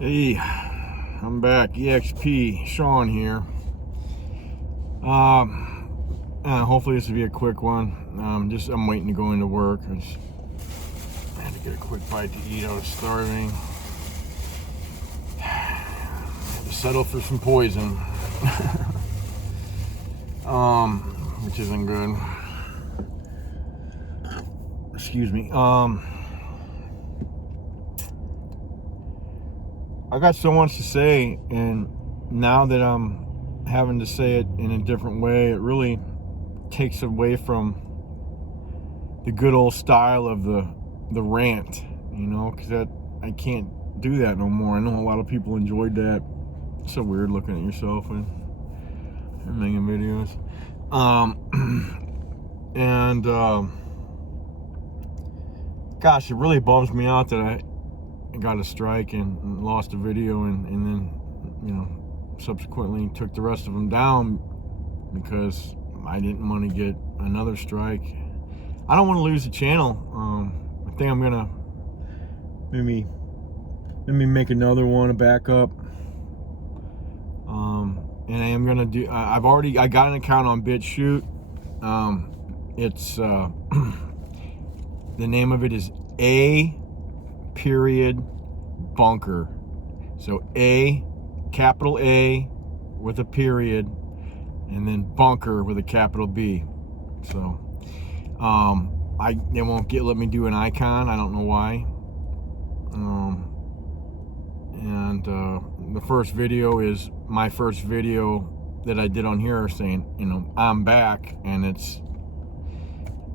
Hey, I'm back. EXP, Sean here. Hopefully this will be a quick one. I'm waiting to go into work. I had to get a quick bite to eat. I was starving. I had to settle for some poison, which isn't good. Excuse me. I got so much to say, and now that I'm having to say it in a different way, it really takes away from the good old style of the rant, because that I can't do that no more. I know a lot of people enjoyed that. It's so weird looking at yourself and making videos. Gosh, it really bums me out that I got a strike and lost a video, and then subsequently took the rest of them down because I didn't want to get another strike. I don't want to lose the channel. I think I'm gonna maybe make another one, a backup. And I am gonna do. I got an account on BitChute. It's the name of it is A.Bunker. So capital A with a period, and then bunker with a capital B. So they won't let me do an icon. I don't know why. The first video is my first video that I did on here saying, I'm back, and it's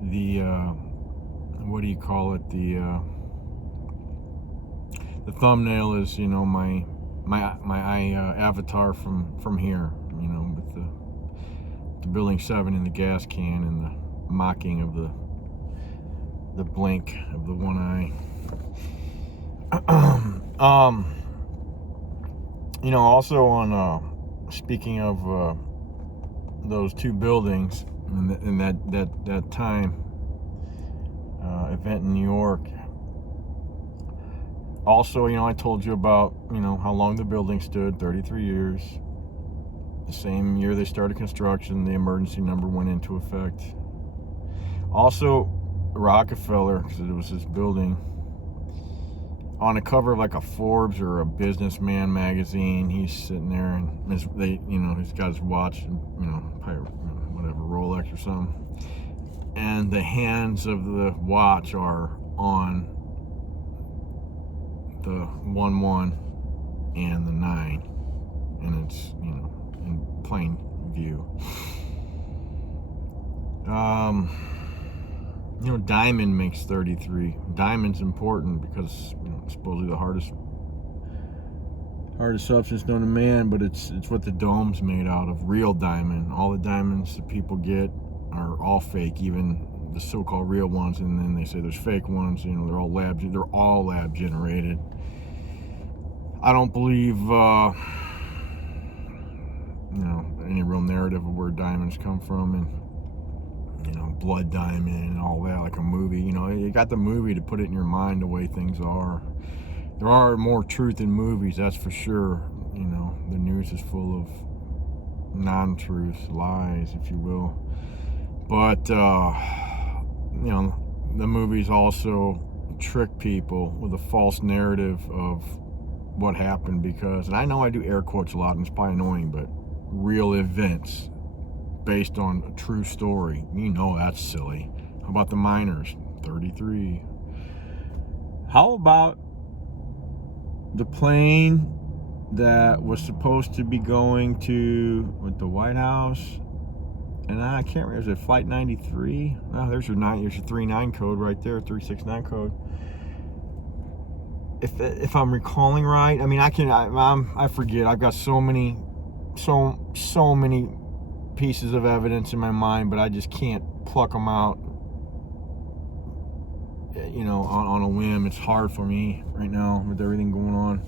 the what do you call it? The thumbnail is my avatar from here, with the building 7 in the gas can and the mocking of the blink of the one eye. Also on speaking of those two buildings and that time event in New York. Also, I told you about how long the building stood, 33 years. The same year they started construction, the emergency number went into effect. Also, Rockefeller, because it was his building, on the cover of like a Forbes or a Businessman magazine, he's sitting there and he's got his watch and probably whatever, Rolex or something, and the hands of the watch are on the 11 and the 9, and it's in plain view. Diamond makes 33. Diamond's important because it's supposedly the hardest substance known to man, but it's what the dome's made out of. Real diamond. All the diamonds that people get are all fake, even the so-called real ones, and then they say there's fake ones. They're all lab generated. I don't believe any real narrative of where diamonds come from, and blood diamond and all that, like a movie. You got the movie to put it in your mind the way things are. There are more truth in movies, that's for sure. The news is full of non-truths, lies, if you will. But the movies also trick people with a false narrative of what happened, because, and I know I do air quotes a lot and it's probably annoying, but real events based on a true story. That's silly. How about the miners? 33. How about the plane that was supposed to be going to the White House? And I can't remember, is it Flight 93? Oh, there's your 39 code right there, 369 code. If I'm recalling right, I forget. I've got so many pieces of evidence in my mind, but I just can't pluck them out on a whim. It's hard for me right now with everything going on.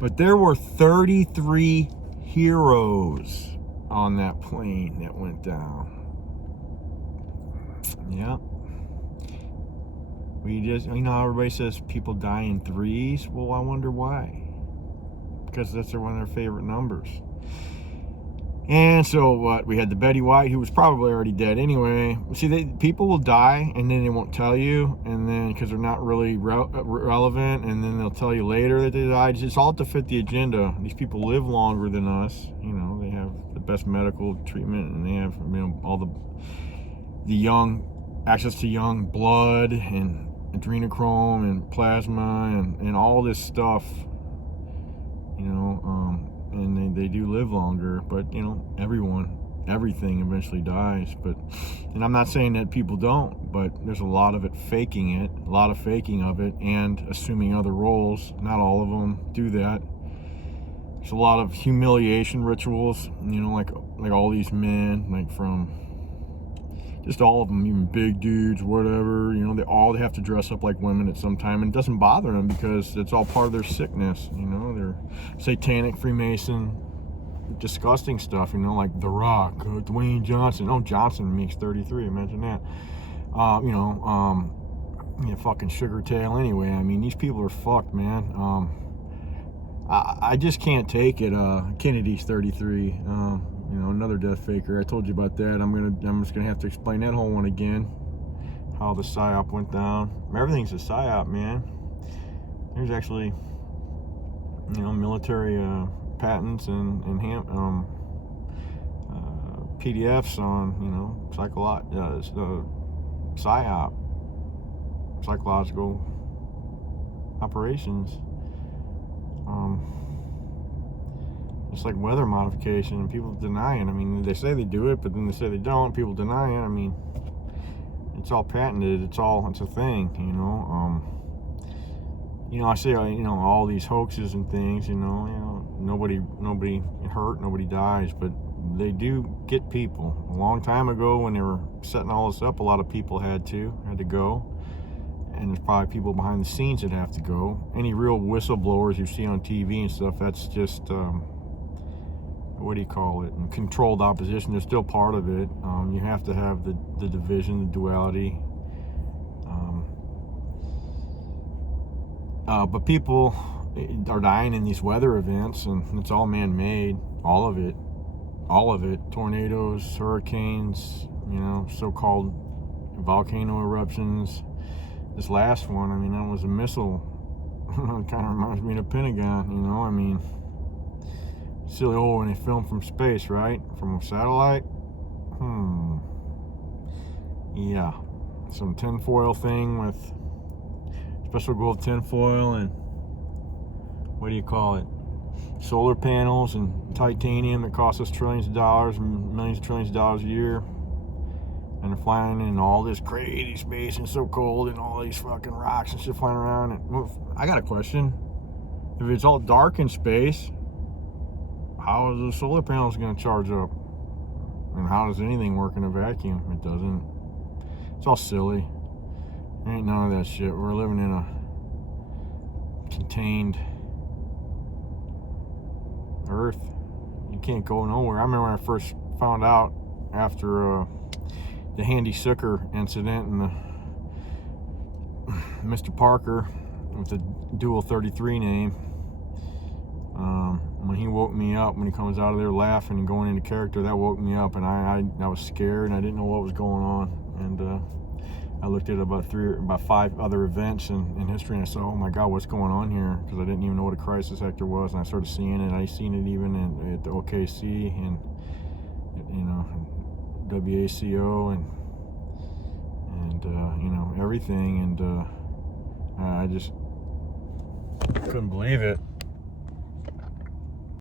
But there were 33 heroes on that plane that went down. Yeah. We just, everybody says people die in threes. Well, I wonder why. because that's one of their favorite numbers. And so what? We had the Betty White, who was probably already dead anyway. See, people will die, and then they won't tell you, and then because they're not really relevant, and then they'll tell you later that they died. It's all to fit the agenda. These people live longer than us. You know, they have the best medical treatment, and they have, you know, all the young access to young blood and adrenochrome and plasma and all this stuff. You know. And they do live longer, but you know, everything eventually dies. But, and I'm not saying that people don't, but there's a lot of faking of it, and assuming other roles. Not all of them do that. There's a lot of humiliation rituals, you know, like all these men, like from just all of them, even big dudes, whatever, you know, they have to dress up like women at some time, and it doesn't bother them because it's all part of their sickness, you know, their satanic Freemason disgusting stuff, you know, like The Rock, Dwayne Johnson. Oh, Johnson makes 33, imagine that. Fucking Sugar Tail anyway. I mean, these people are fucked, man. I just can't take it. Kennedy's 33. You know, another death faker. I told you about that. I'm just gonna have to explain that whole one again. How the psyop went down. Everything's a psyop, man. There's actually, you know, military patents and PDFs on, you know, psyop, psychological operations. It's like weather modification, and people deny it. I mean, they say they do it, but then they say they don't. People deny it. I mean, it's all patented. It's a thing, you know. You know, I say, you know, all these hoaxes and things, you know, nobody hurt, nobody dies, but they do get people. A long time ago, when they were setting all this up, a lot of people had to go. And there's probably people behind the scenes that have to go. Any real whistleblowers you see on TV and stuff, that's just, what do you call it? Controlled opposition. They're still part of it. You have to have the division, the duality. But people are dying in these weather events, and it's all man-made. All of it. Tornadoes, hurricanes, you know, so-called volcano eruptions. This last one, I mean, that was a missile. It kind of reminds me of the Pentagon, you know. I mean, silly old when they film from space, right? From a satellite. Yeah, some tinfoil thing with special gold tinfoil and what do you call it? Solar panels and titanium that cost us trillions of dollars and millions of trillions of dollars a year. And they're flying in all this crazy space and so cold and all these fucking rocks and shit flying around. And, well, I got a question. If it's all dark in space, how is the solar panels going to charge up? And how does anything work in a vacuum? It doesn't. It's all silly. There ain't none of that shit. We're living in a contained Earth. You can't go nowhere. I remember when I first found out after the Handy Sucker incident and Mr. Parker with the dual 33 name, when he woke me up, when he comes out of there laughing and going into character, that woke me up, and I was scared and I didn't know what was going on. And I looked at about 5 other events in history, and I said, oh my God, what's going on here? Because I didn't even know what a crisis actor was, and I started seeing it. I seen it even at the OKC and, you know, WACO and you know, everything, and I just couldn't believe it.